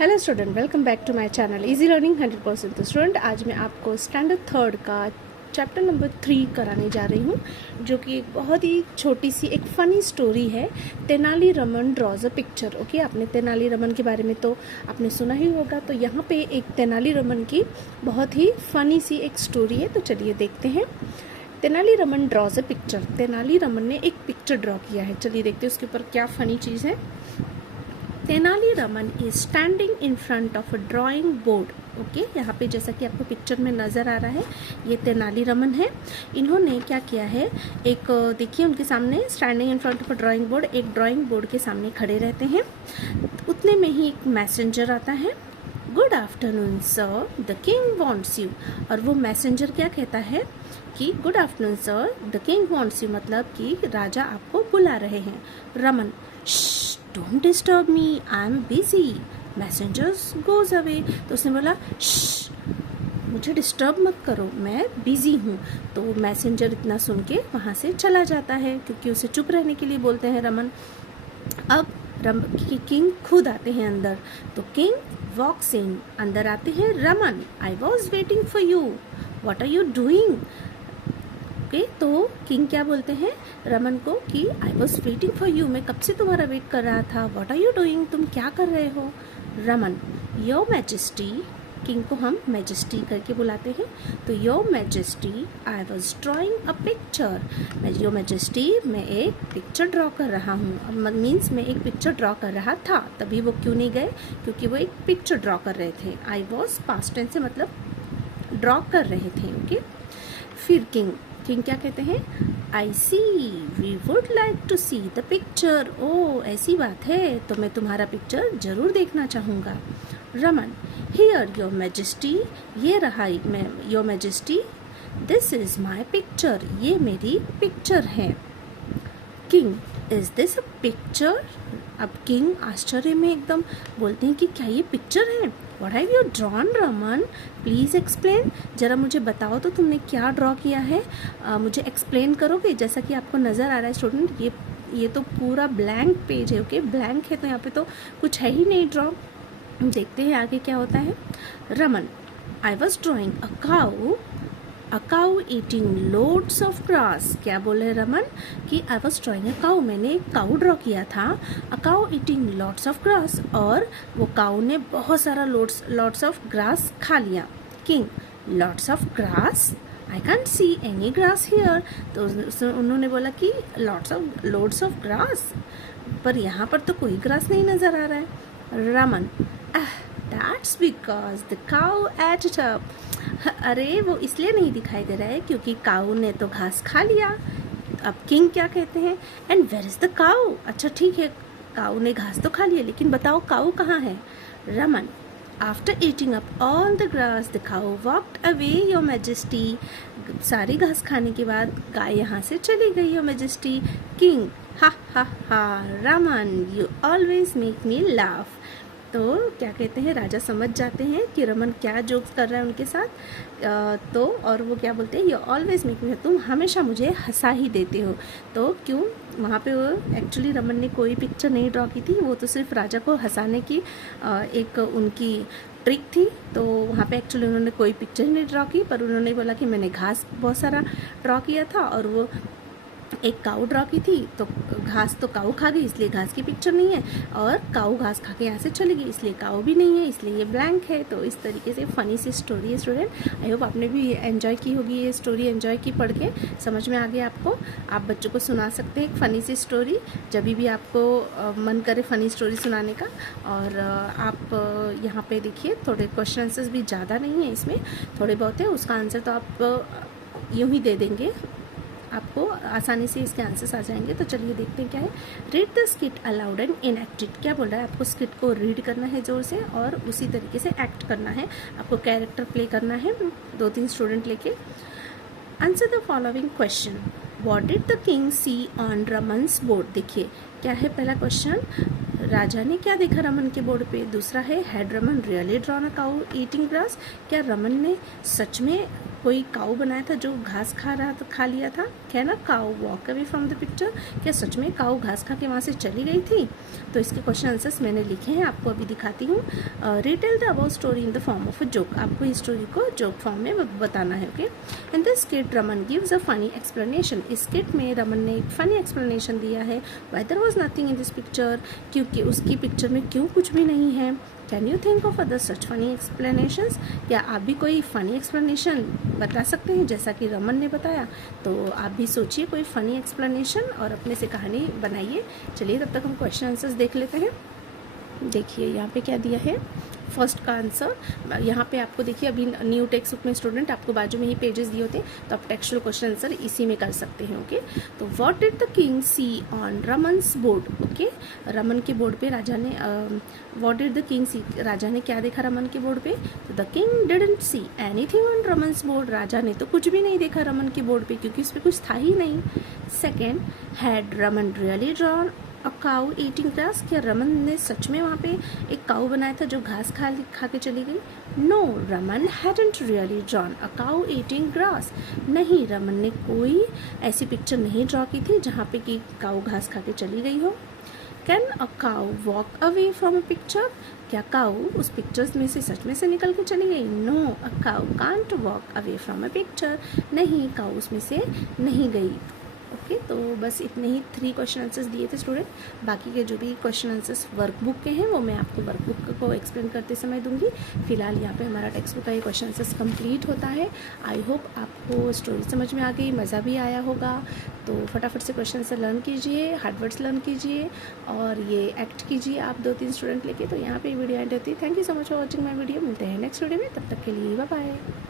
Hello student, welcome back to my channel easy learning 100%। तो student, आज मैं आपको स्टैंडर्ड थर्ड का चैप्टर नंबर 3 कराने जा रही हूँ, जो कि एक बहुत ही छोटी सी एक फ़नी स्टोरी है। Tenali Raman draws a picture. Okay, आपने तेनाली रमन के बारे में तो आपने सुना ही होगा। तो यहाँ पे एक तेनाली रमन की बहुत ही फ़नी सी एक स्टोरी है। तो चलिए देखते हैं। Tenali Raman draws a picture. Tenali Raman ने एक पिक्चर ड्रॉ किया है। चलिए देखते हैं उसके ऊपर क्या फ़नी चीज़ है। Tenali Raman is standing in front of a drawing board. Okay, यहाँ पे जैसा कि आपको पिक्चर में नज़र आ रहा है, ये तेनाली रमन है। इन्होंने क्या किया है, एक देखिए उनके सामने standing in front of a drawing board, एक ड्राइंग बोर्ड के सामने खड़े रहते हैं। उतने में ही एक मैसेंजर आता है। Good afternoon sir, the king wants you. और वो मैसेंजर क्या कहता है कि good afternoon sir, the king wants you, मतलब कि राजा आपको बुला रहे हैं। Raman, don't disturb me, I am busy. Messengers goes away. तो उसने बोला, मुझे डिस्टर्ब मत करो, मैं बिजी हूँ। तो मैसेंजर इतना सुन के वहाँ से चला जाता है, क्योंकि उसे चुप रहने के लिए बोलते हैं रमन। अब किंग खुद आते हैं अंदर। तो किंग वॉक्स इन, अंदर आते हैं। Raman, I was waiting for you, what are you doing. Okay, तो किंग क्या बोलते हैं रमन को कि I was waiting for you, मैं कब से तुम्हारा वेट कर रहा था। व्हाट आर यू डूइंग, तुम क्या कर रहे हो। रमन, योर मैजेस्टी, किंग को हम मैजेस्टी करके बुलाते हैं। तो your majesty, I was drawing a picture. Your majesty, मैं एक पिक्चर ड्रॉ कर रहा हूँ। मीन्स मैं एक पिक्चर ड्रॉ कर रहा था। तभी वो क्यों नहीं गए, क्योंकि वो एक पिक्चर ड्रॉ कर रहे थे। आई वॉज पास्ट टेंस से मतलब ड्रॉ कर रहे थे। ओके, फिर किंग क्या कहते हैं, I see, we would like to see the picture. ओ, ऐसी बात है, तो मैं तुम्हारा पिक्चर जरूर देखना चाहूँगा। रमन, हियर योर मैजेस्टी, ये रहा मैं your majesty, this is my picture, ये मेरी पिक्चर है। King, is this a picture. अब किंग आश्चर्य में एकदम बोलते हैं कि क्या ये पिक्चर है। What have you drawn, Raman, please explain. ज़रा मुझे बताओ तो तुमने क्या ड्रॉ किया है, मुझे एक्सप्लेन करोगे। जैसा कि आपको नज़र आ रहा है स्टूडेंट, ये तो पूरा ब्लैंक पेज है। ओके, ब्लैंक है, तो यहाँ पे तो कुछ है ही नहीं ड्रॉ। देखते हैं आगे क्या होता है। Raman, I was drawing a cow eating loads of grass. क्या बोले रमन कि I was drawing a cow, मैंने एक काउ ड्रॉ किया था। A cow eating lots of grass, और वो काउ ने बहुत सारा लॉट्स ऑफ ग्रास खा लिया। King, lots of grass, I can't see any grass here. तो उन्होंने बोला कि लोड्स ऑफ ग्रास, पर यहाँ पर तो कोई ग्रास नहीं नज़र आ रहा है। Raman, that's because the cow at it up. अरे, वो इसलिए नहीं दिखाई दे रहा है क्योंकि काऊ ने तो घास खा लिया। अब किंग क्या कहते हैं, एंड वेयर इज द काऊ। अच्छा ठीक है, काऊ ने घास तो खा लिया, लेकिन बताओ काऊ कहाँ है। Raman, after eating up all the grass the cow walked away your majesty. सारी घास खाने के बाद गाय यहाँ से चली गई योर मैजेस्टी। किंग, हा हा हा, Raman, you always make me laugh. तो क्या कहते हैं, राजा समझ जाते हैं कि रमन क्या जोक्स कर रहा है उनके साथ। तो और वो क्या बोलते हैं, यू ऑलवेज मेक मी, तुम हमेशा मुझे हंसा ही देते हो। तो क्यों, वहाँ पे वो एक्चुअली रमन ने कोई पिक्चर नहीं ड्रॉ की थी, वो तो सिर्फ राजा को हंसाने की एक उनकी ट्रिक थी। तो वहाँ पे एक्चुअली उन्होंने कोई पिक्चर नहीं ड्रॉ की, पर उन्होंने बोला कि मैंने घास बहुत सारा ड्रॉ किया था, और वो एक काऊ ड्रॉ की थी। तो घास तो काऊ खा गई, इसलिए घास की पिक्चर नहीं है, और काऊ घास खा के यहाँ से चली गई, इसलिए काऊ भी नहीं है, इसलिए ये ब्लैंक है। तो इस तरीके से फ़नी सी स्टोरी है स्टूडेंट। आई होप आपने भी एंजॉय की होगी, ये स्टोरी एंजॉय की पढ़ के, समझ में आ गया आपको। आप बच्चों को सुना सकते हैं एक फ़नी सी स्टोरी, जब भी आपको मन करे फ़नी स्टोरी सुनाने का। और आप यहाँ पे देखिए, थोड़े क्वेश्चन आंसर्स भी ज़्यादा नहीं है इसमें, थोड़े बहुत है, उसका आंसर तो आप यूँ ही दे देंगे, आपको आसानी से इसके आंसर्स आ जाएंगे। तो चलिए देखते हैं क्या है। Read the skit allowed and enacted. क्या बोल रहा है, आपको स्किट को रीड करना है ज़ोर से, और उसी तरीके से एक्ट करना है। आपको कैरेक्टर प्ले करना है, 2-3 स्टूडेंट लेके। Answer the following question, what did the king see on Raman's board. देखिए क्या है पहला क्वेश्चन, राजा ने क्या देखा रमन के बोर्ड पे। दूसरा है, had Raman really drawn a cow eating grass, क्या रमन ने सच में कोई काऊ बनाया था जो घास खा लिया था। Can a cow walk away from the picture, क्या सच में काऊ घास खा के वहाँ से चली गई थी? तो इसके क्वेश्चन आंसर्स मैंने लिखे हैं, आपको अभी दिखाती हूँ। Retell the about story in the form of a joke, आपको इस स्टोरी को जोक फॉर्म में बताना है। Okay, in this skit Raman gives a funny explanation, इस स्किट में रमन ने एक फनी एक्सप्लेनेशन दिया है। Why there was nothing in this picture, क्योंकि उसकी पिक्चर में क्यों कुछ भी नहीं है। Can you think of other such funny explanations, क्या आप भी कोई फ़नी एक्सप्लेनेशन बता सकते हैं जैसा कि रमन ने बताया? तो आप भी सोचिए कोई फ़नी एक्सप्लेनेशन और अपने से कहानी बनाइए। चलिए तब तक हम क्वेश्चन आंसर्स देख लेते हैं। देखिए यहाँ पे क्या दिया है, फर्स्ट का आंसर यहाँ पे आपको देखिए, अभी न्यू टेक्स्ट बुक में स्टूडेंट आपको बाजू में ही पेजेस दिए होते हैं, तो आप टेक्सचुअल क्वेश्चन आंसर इसी में कर सकते हैं। ओके, तो what did the king see on Raman's board, okay, Raman के बोर्ड पे राजा ने what did the king see, राजा ने क्या देखा रमन के बोर्ड पे? तो the king didn't see anything on Raman's board, राजा ने तो कुछ भी नहीं देखा रमन के बोर्ड पे, क्योंकि उस पर कुछ था ही नहीं। Second, had Raman really drawn a cow eating grass, क्या रमन ने सच में वहाँ पे एक काऊ बनाया था जो घास खा के चली गई? No, Raman hadn't really drawn a cow eating grass, नहीं, रमन ने कोई ऐसी पिक्चर नहीं ड्रॉ की थी जहाँ पे कि काऊ घास खा के चली गई हो। Can a cow walk away from a picture, क्या काऊ उस पिक्चर्स में से सच में से निकल के चली गई? No, a cow can't walk away from a picture, नहीं, काऊ उसमें से नहीं गई। ओके, तो बस इतने ही 3 क्वेश्चन आंसर्स दिए थे स्टूडेंट। बाकी के जो भी क्वेश्चन आंसर्स वर्कबुक के हैं वो मैं आपको वर्कबुक को एक्सप्लेन करते समय दूंगी। फिलहाल यहाँ पे हमारा टेक्स्ट बुक का ये क्वेश्चन आंसर्स कंप्लीट होता है। आई होप आपको स्टोरी समझ में आ गई, मज़ा भी आया होगा। तो फटाफट से क्वेश्चन आंसर लर्न कीजिए, हार्डवर्ड्स लर्न कीजिए और ये एक्ट कीजिए आप 2-3 स्टूडेंट लेके। तो यहाँ पे वीडियो एंड होती है। Thank you so much for watching my video. मिलते हैं नेक्स्ट वीडियो में, तब तक के लिए बाय बाय।